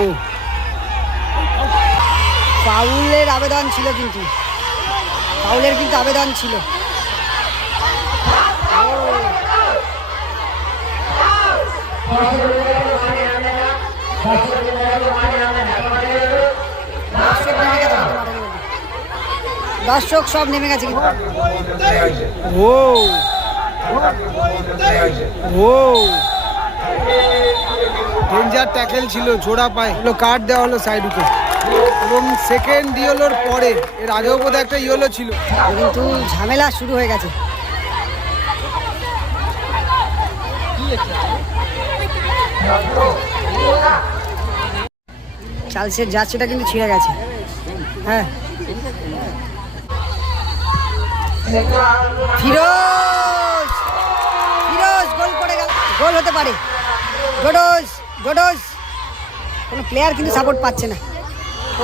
ও ফাউলের আবেদন ছিল কিন্তু। পাউলের কিন্তু আবেদন ছিল। দর্শক সব নেমে গেছে কিন্তু। ও। ও। ডেঞ্জার ট্যাকেল ছিল, জোড়া পায়। হলো কার্ড দেওয়া হলো সাইডুকে এবং সেকেন্ড ইয়েলোর পরে, এর আগেও বোধহয় একটা ইয়েলো ছিল। কিন্তু ঝামেলা শুরু হয়ে গেছে। চালসের জার্সিটা কিন্তু ছিঁড়ে গেছে। হ্যাঁ। ফিরোজ! গোল গেল। হতে পারে। ডোডোজ ডোডোজ কোনো প্লেয়ার কিন্তু সাপোর্ট পাচ্ছে না।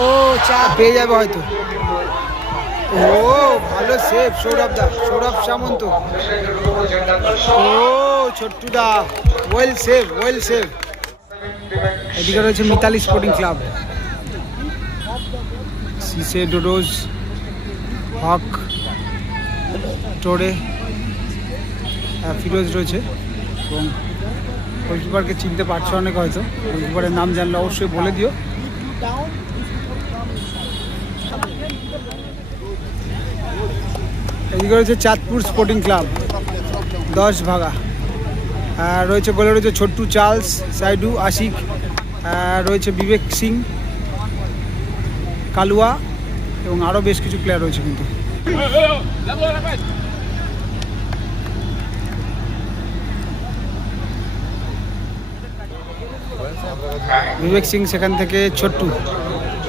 ও, চা পেয়ে যাবে হয়তো। ও, ভালো সেভ সৌরভ দা, সৌরভ সামন্ত। ও Chhottuda well save well save এদিকে রয়েছে মিতালি স্পোর্টিং ক্লাব সিসে ডোডোজ, হক, টোরে ফিরোজ রয়েছে। এবং গোলকিপারকে চিনতে পারছ অনেক হয়তো গোলকিপারের নাম জানলে অবশ্যই বলে দিও। এদিকে রয়েছে চাঁদপুর স্পোর্টিং ক্লাব দশ ভাগা। আর রয়েছে গোলে রয়েছে ছোট্টু চার্লস, সাইডু, আশিক। রয়েছে বিবেক সিং, কালুয়া এবং আরও বেশ কিছু প্লেয়ার রয়েছে কিন্তু। বিবেক সিং সেখান থেকে ছোট্টু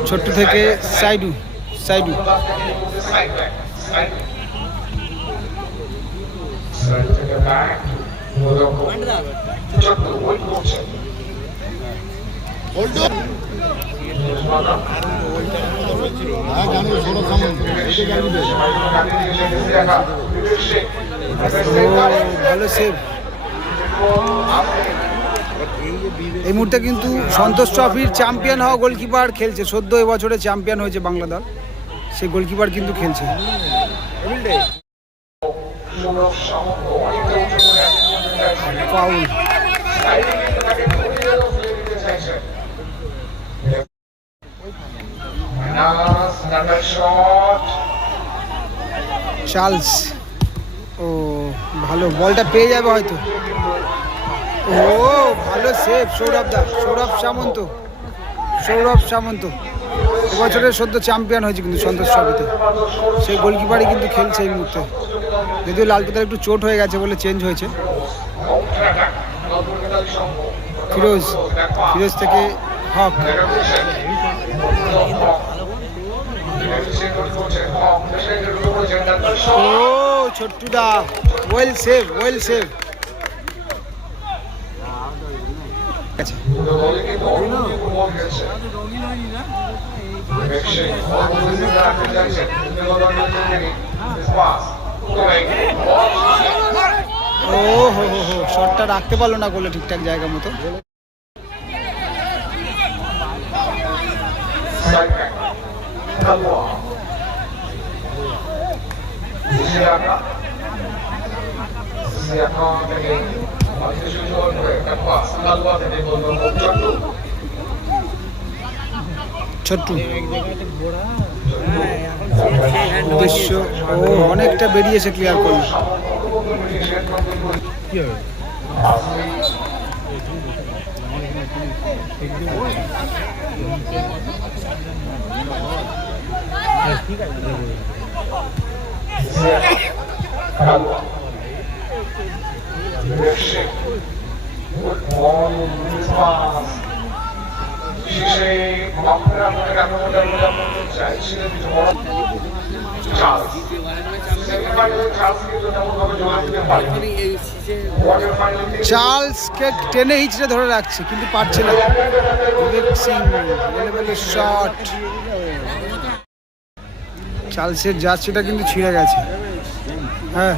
ছোট্টু থেকে সাইডু সাইডু। ভালো সেভ এই মুহূর্তে কিন্তু সন্তোষ ট্রফির চ্যাম্পিয়ন হওয়া গোলকিপার খেলছে। সদ্য এবছরে চ্যাম্পিয়ন হয়েছে বাংলা দল সে গোলকিপার কিন্তু খেলছে. চার্লস, ও ভালো, বলটা পেয়ে যাবে হয়তো। ও, ভালো সেভ সৌরভ দা। সৌরভ সামন্ত। সৌরভ সামন্ত। এবছরের সদ্য চ্যাম্পিয়ন হয়েছে কিন্তু সন্তোষ ট্রফিতে। সেই গোলকিপারই কিন্তু খেলছে এই মুহূর্তে। যদিও লালটুতার একটু চোট হয়ে গেছে বলে চেঞ্জ হয়েছে। ফিরোজ ফিরোজ থেকে হক। ও, Chhottuda. Well save well save ও শটটা রাখতে পারল না গোলে ঠিকঠাক জায়গা মতো। অনেকটা বেরিয়েছে ক্লিয়ার করল। চার্লসকে টেনে হিচড়ে ধরে রাখছে, কিন্তু পারছে না। বিবেক সিং শট চার্লসের জার্সিটা কিন্তু ছিঁড়ে গেছে। হ্যাঁ।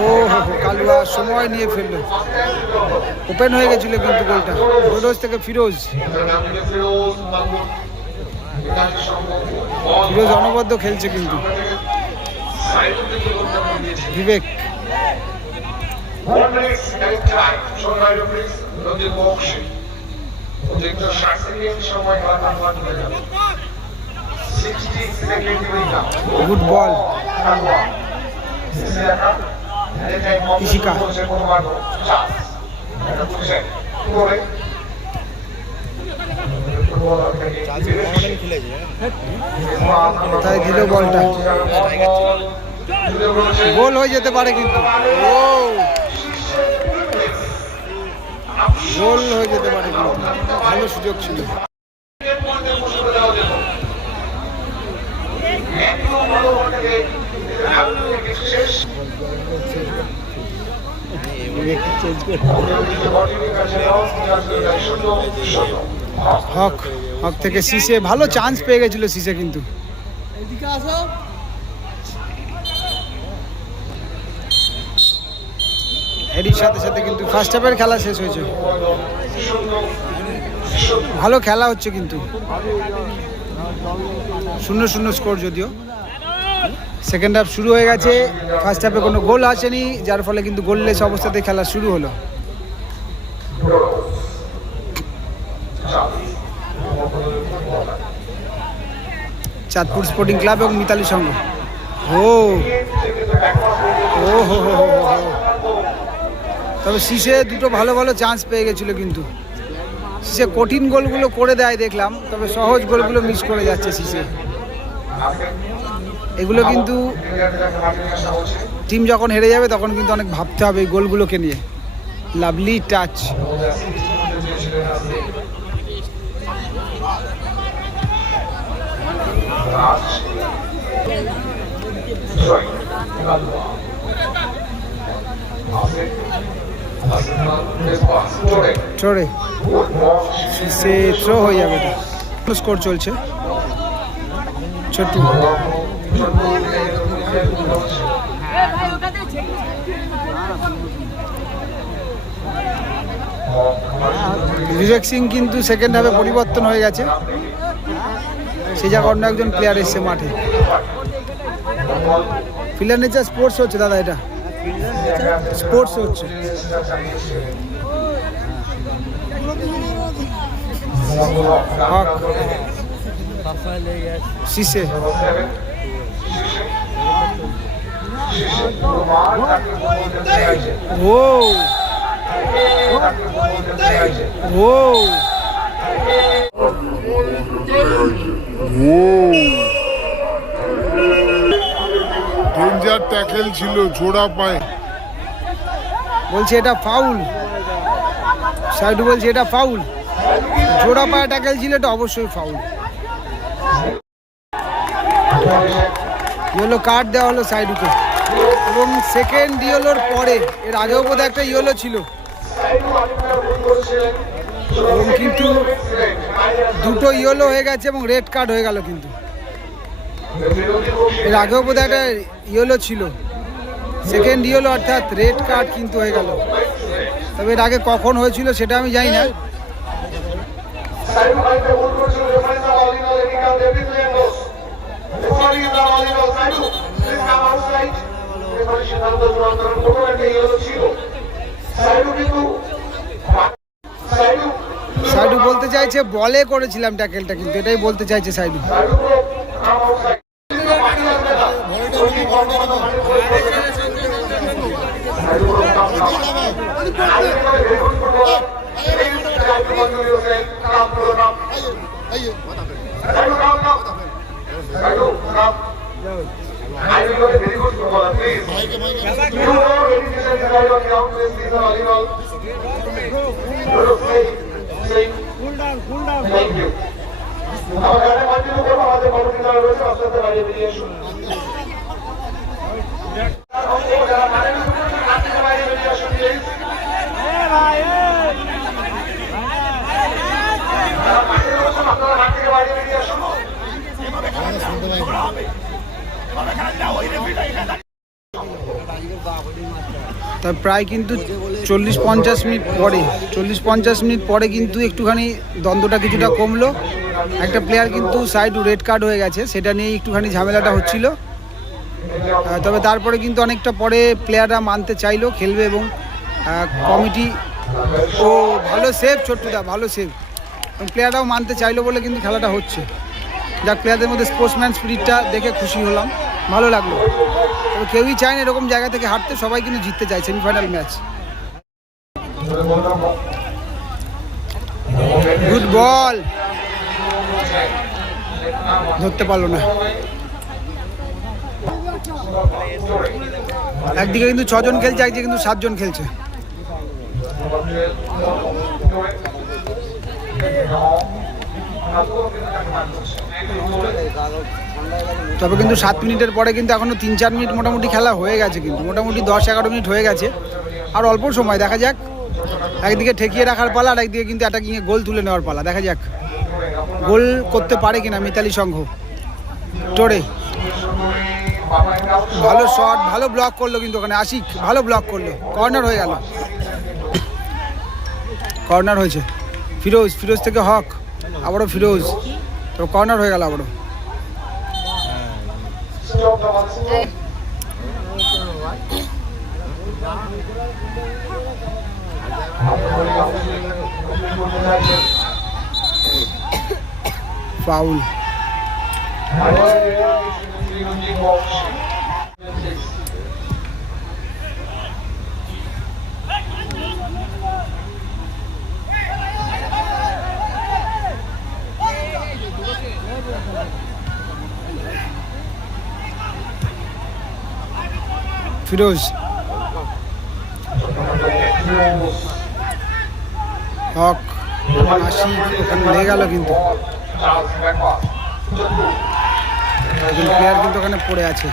ও কালুয়া, সময় নিয়ে ফেলল। ওপেন হয়ে গেছিল কিন্তু গোলটা। ফিরোজ থেকে ফিরোজ। ফিরোজ অনবদ্য খেলছে কিন্তু। বিবেক। Good ball Ishika. কোথায় দিল বলটা? গোল হয়ে যেতে পারে কিন্তু ও গোল হয়ে যেতে পারে কিন্তু ভালো সুযোগ ছিল শেষ হক হক থেকে সিসে ভালো চান্স পেয়ে গেছিল সিসে কিন্তু। এরই সাথে সাথে কিন্তু ফার্স্ট হাফের খেলা শেষ হয়েছে। ভালো খেলা হচ্ছে কিন্তু। শূন্য শূন্য স্কোর যদিও। সেকেন্ড হাফ শুরু হয়ে গেছে। ফার্স্ট হাফে কোনো গোল আসেনি, যার ফলে কিন্তু গোললেস অবস্থাতে খেলা শুরু হলো। চাঁদপুর স্পোর্টিং ক্লাব এবং মিতালি সংঘ ও ও হো হো। তবে শীষে দুটো ভালো ভালো চান্স পেয়ে গেছিল কিন্তু। শীষে কঠিন গোলগুলো করে দেয় দেখলাম, তবে সহজ গোলগুলো মিস করে যাচ্ছে শীষে এগুলো কিন্তু টিম যখন হেরে যাবে, তখন কিন্তু অনেক ভাবতে হবে গোলগুলোকে নিয়ে। লাভলি টাচ সে হয়ে যাবে স্কোর চলছে। ছোট্টু। বিবেক সিং কিন্তু সেকেন্ড হাফে পরিবর্তন হয়ে গেছে। সে জায়গায় অন্য একজন প্লেয়ার এসছে মাঠে। ফিল্ডার নেচার স্পোর্টস হচ্ছে দাদা এটা। স্পোর্টস হচ্ছে। ও ডেঞ্জার ট্যাকেল ছিল, জোড়া পায়ে। বলছে এটা ফাউল সাইডু বলছে এটা ফাউল জোড়া পায়ে ট্যাকেল ছিল, এটা অবশ্যই ফাউল ইয়েলো কার্ড দেওয়া হলো সাইডুকে। এবং সেকেন্ড ইয়েলোর পরে, এর আগেও বোধহয় একটা ইয়েলো ছিল। এবং কিন্তু দুটো ইয়েলো হয়ে গেছে এবং রেড কার্ড হয়ে গেল কিন্তু। এর আগেও বোধহয় একটা ইয়েলো ছিল। সেকেন্ড ইয়েলো অর্থাৎ রেড কার্ড কিন্তু হয়ে গেল। তবে এর আগে কখন হয়েছিল সেটা আমি জানি না। কার্যকরী একটা ছিল। সাইডু কিন্তু সাইডু বলতে চাইছে বলে করেছিলাম ট্যাকেলটা কিন্তু এটাই বলতে চাইছে সাইডু। আইয়ো thank you. আমার গানে কন্টিনিউ করব আমাদের কমিটি যারা রয়েছে আস্তে আস্তে বাড়িয়ে বেরিয়ে আসুন যারা মানেন বাইরে বেরিয়ে আসুন প্লিজ যারা মাঠে রয়েছেন আপনারা মাঠ থেকে বাইরে বেরিয়ে আসুন তা প্রায় কিন্তু চল্লিশ পঞ্চাশ মিনিট পরে, চল্লিশ পঞ্চাশ মিনিট পরে কিন্তু একটুখানি দ্বন্দ্বটা কিছুটা কমলো। একটা প্লেয়ার কিন্তু সাইড রেড কার্ড হয়ে গেছে, সেটা নিয়ে একটুখানি ঝামেলাটা হচ্ছিল। তবে তারপরে কিন্তু অনেকটা পরে প্লেয়াররা মানতে চাইলো, খেলবে এবং কমিটি ও ভালো সেভ ছোট্টুদা, ভালো সেভ প্লেয়াররাও মানতে চাইলো বলে কিন্তু খেলাটা হচ্ছে। যাক প্লেয়ারদের মধ্যে স্পোর্টসম্যান স্পিরিটটা দেখে খুশি হলাম। ভালো লাগল। তবে কেউই চায় না এরকম জায়গা থেকে হারতে, সবাই কিন্তু জিততে চায় সেমিফাইনাল ম্যাচ গুড বল ধরতে পারল না। একদিকে কিন্তু ছজন খেলছে, একদিকে কিন্তু সাতজন খেলছে। তবে কিন্তু সাত মিনিটের পরে কিন্তু এখনও তিন চার মিনিট মোটামুটি খেলা হয়ে গেছে কিন্তু, মোটামুটি দশ এগারো মিনিট হয়ে গেছে। আর অল্প সময়, দেখা যাক। একদিকে ঠেকিয়ে রাখার পালা, আর একদিকে কিন্তু অ্যাটাকিংয়ে গোল তুলে নেওয়ার পালা। দেখা যাক। গোল করতে পারে কিনা মিতালি সংঘ। টোরে। ভালো শট ভালো ব্লক করল কিন্তু ওখানে। আশিক, ভালো ব্লক করল। কর্নার হয়ে গেল। কর্নার হয়েছে। ফিরোজ ফিরোজ থেকে হক। আবারও ফিরোজ। তো কর্নার হয়ে গেল আবারও। Faul. ফিরোজ। হক আশিক ওখানে লেগে গেল কিন্তু। প্লেয়ার কিন্তু ওখানে পড়ে আছে।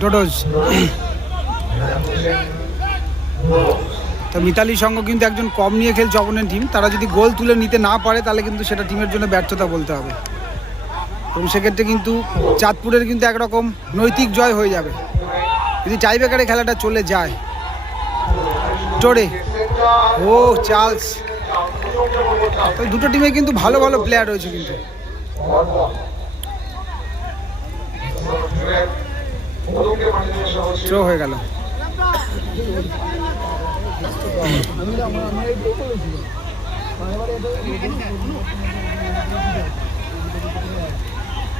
ডোডোজ। তো মিতালি সঙ্গ কিন্তু একজন কম নিয়ে খেলছে অপোনেন্ট টিম তারা যদি গোল তুলে নিতে না পারে, তাহলে কিন্তু সেটা টিমের জন্য ব্যর্থতা বলতে হবে। এবং সেক্ষেত্রে কিন্তু চাঁদপুরের কিন্তু একরকম নৈতিক জয় হয়ে যাবে। যদি টাইব্রেকারে খেলাটা চলে যায়। টোরে ও, চার্লস। দুটো টিমে কিন্তু ভালো ভালো প্লেয়ার রয়েছে কিন্তু। হয়ে গেল।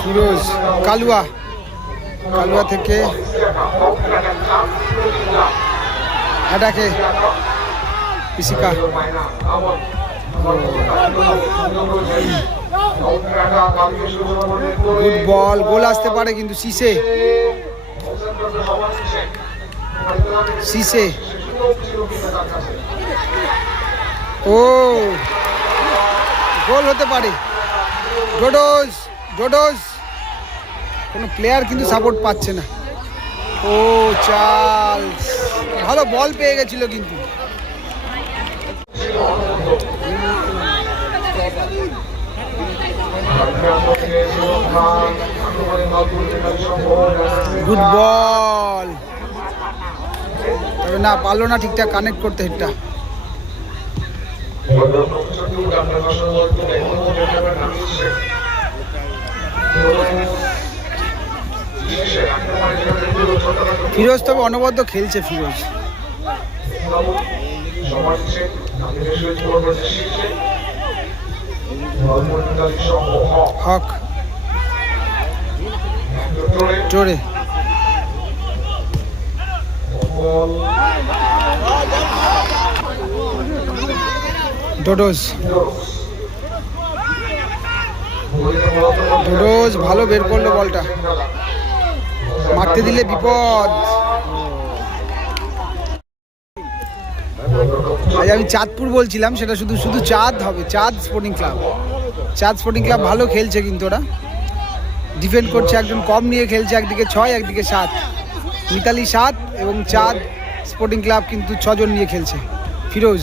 ফিরোজ, কালুয়া। কালুয়া থেকে অ্যাটাকে পিসিকা। বল গোল আসতে পারে কিন্তু সিসে। সিসে। ও, গোল হতে পারে। ডোডোজ ডোডোজ কোনো প্লেয়ার কিন্তু সাপোর্ট পাচ্ছে না। ও চাল ভালো বল পেয়ে গেছিল কিন্তু। গুড বল না, পারল না ঠিকঠাক কানেক্ট করতে হেডটা ফিরোজ তবে অনবদ্য খেলছে ফিরোজ। হক। জোরে ডোডোজ ডোডোজ ভালো বের করল বলটা। মারতে দিলে বিপদ। আজ আমি চাঁদপুর বলছিলাম, সেটা শুধু শুধু চাঁদ হবে, Chand sporting club Chand sporting club ভালো খেলছে কিন্তু ওরা। ডিফেন্ড করছে একজন, কম নিয়ে খেলছে একদিকে ছয়, একদিকে সাত। মিতালি সাত এবং চাঁদ স্পোর্টিং ক্লাব কিন্তু ছজন নিয়ে খেলছে। ফিরোজ।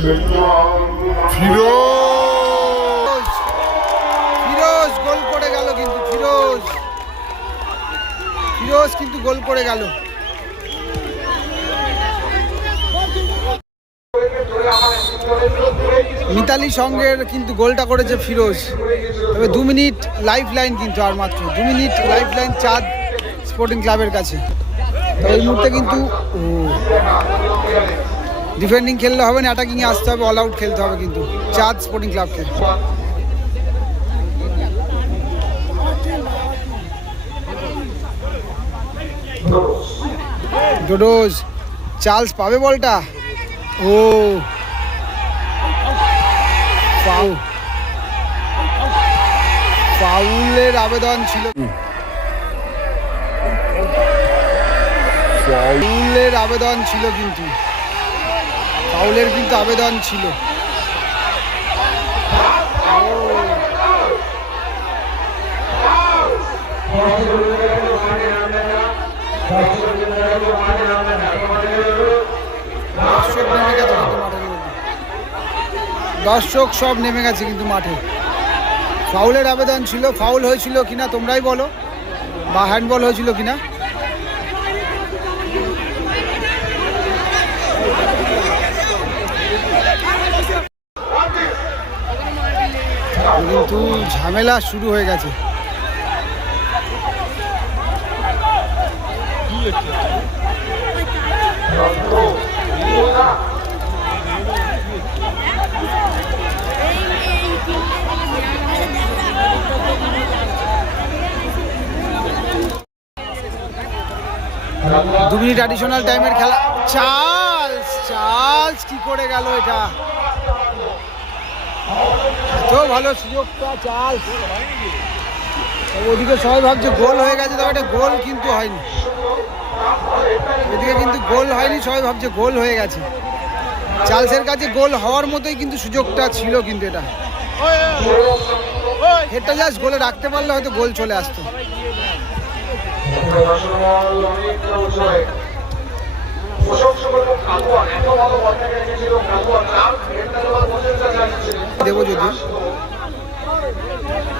ফিরোজ! ফিরোজ গোল করে গেল কিন্তু, ফিরোজ। ফিরোজ কিন্তু গোল করে গেল। মিতালি সঙ্গের কিন্তু গোলটা করেছে ফিরোজ। তবে দু মিনিট লাইফ লাইন কিন্তু আর মাত্র। দু minute life line Chand sporting ক্লাবের কাছে। তো এই মুহূর্তে কিন্তু ডিফেন্ডিং খেললে হবে না অ্যাটাকিংয়ে আসতে হবে অল আউট খেলতে হবে কিন্তু। চাঁদ স্পোর্টিং ক্লাবকে ডোডোজ চার্লস পাবে বলটা? ও। ফাউ ফাউলের আবেদন ছিল। ফাউলের আবেদন ছিল কিন্তু। ফাউলের কিন্তু আবেদন ছিল। দর্শক সব নেমে গেছে কিন্তু মাঠে। ফাউলের আবেদন ছিল, ফাউল হয়েছিল কিনা তোমরাই বলো? বা হ্যান্ডবল হয়েছিল কিনা? কিন্তু ঝামেলা শুরু হয়ে গেছে। দু মিনিট অ্যাডিশনাল টাইমের খেলা। চার্লস চার্লস কি করে গেল এটা? এত ভালো সুযোগটা চার্লস ওদিকে সবাই ভাবছে গোল হয়ে গেছে, তবে এটা গোল কিন্তু হয়নি। এদিকে কিন্তু গোল হয়নি, সবাই ভাবছে গোল হয়ে গেছে। চার্লসের কাছে গোল হওয়ার মতোই কিন্তু সুযোগটা ছিল কিন্তু এটা। হেডটা জাস্ট গোলে রাখতে পারলে হয়তো গোল চলে আসতো। দেবো যদি।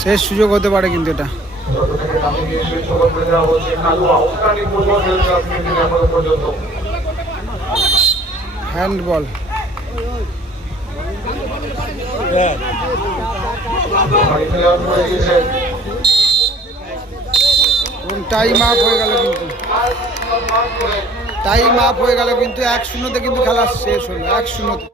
শেষ সুযোগ হতে পারে কিন্তু এটা। হ্যান্ডবল। টাইম আপ হয়ে গেল কিন্তু। টাইম আপ হয়ে গেল কিন্তু, এক শূন্যতে কিন্তু খেলা শেষ হলো, এক শূন্যতে।